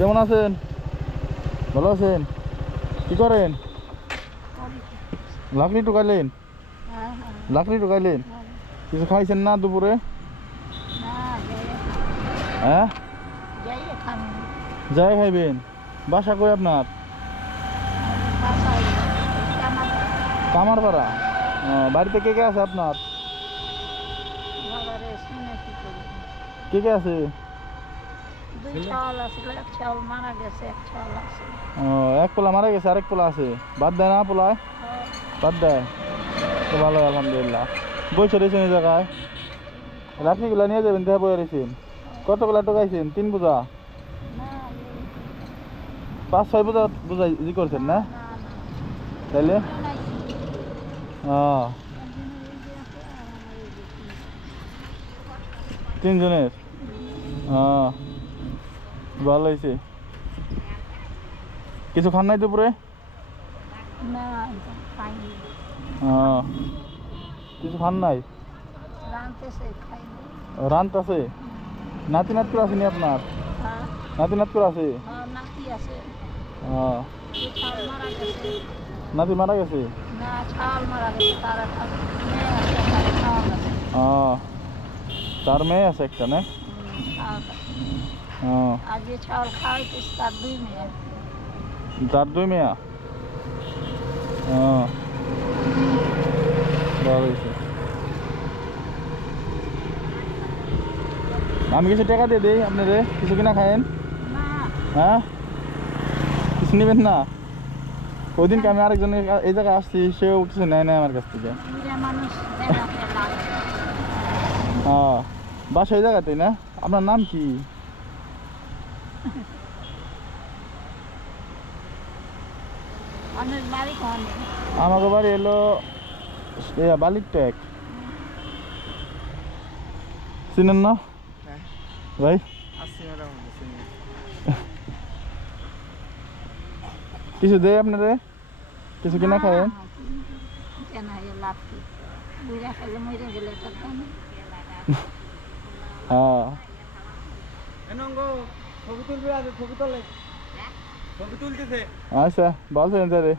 কেমন আছেন? ভালো আছেন? কি করেন? লাকড়ি টুকাইলেন? লাকড়ি টুকাইলেন? কিছু খাইছেন না দুপুরে? হ্যাঁ, যাই খাইবেন। বাসা কই আপনার? কামারপাড়া। বাড়িতে কে কে আছে আপনার? কে কে আছে? এক পোলা মারা গেছে, আরেক পোলা আছে। বাদ দেয় না পোলায়? বাদ দেয় তো ভালো, আলহামদুলিল্লাহ। বসে রয়েছেন এই জায়গায়, লাকড়িগুলা নিয়ে যাবেন। দেখা বয়ে রয়েছেন। কতগুলা টোকাইছেন? 3 বোঝা, 5-6 বোঝা বোঝাই ই করছেন না তাইলে? হ্যাঁ, 3 জনের। হ্যাঁ, ভালো হয়েছে। কিছু খান নাই দুপুরে? কিছু খান নাই? রান্ত আছে? নাতি নাত করে আসেনি আপনার? নাতি নাত করে আছে? নাতি মারা গেছে? তার মেয়ে আছে একটা না? তার 2 মেয়া। ভালো হয়েছে। আমি কিছু টাকা দিয়ে দিই আপনারে, কিছু কিনা খায়েন। হ্যাঁ, কিছু নেবেন না? ওই দিনকে আমি আরেকজনের এই জায়গায় আসছি, সেও কিছু নেয় না আমার কাছ থেকে। হ্যাঁ, বাসা এই জায়গাতেই না? আপনার নাম কি? আমাকে বাড়ি এলো বালির ট্যাগ, চিনেন না ভাই? কিছু দেয় আপনারে? কিছু কিনা খায়েন? হ্যাঁ, আচ্ছা, ভালো থাকেন।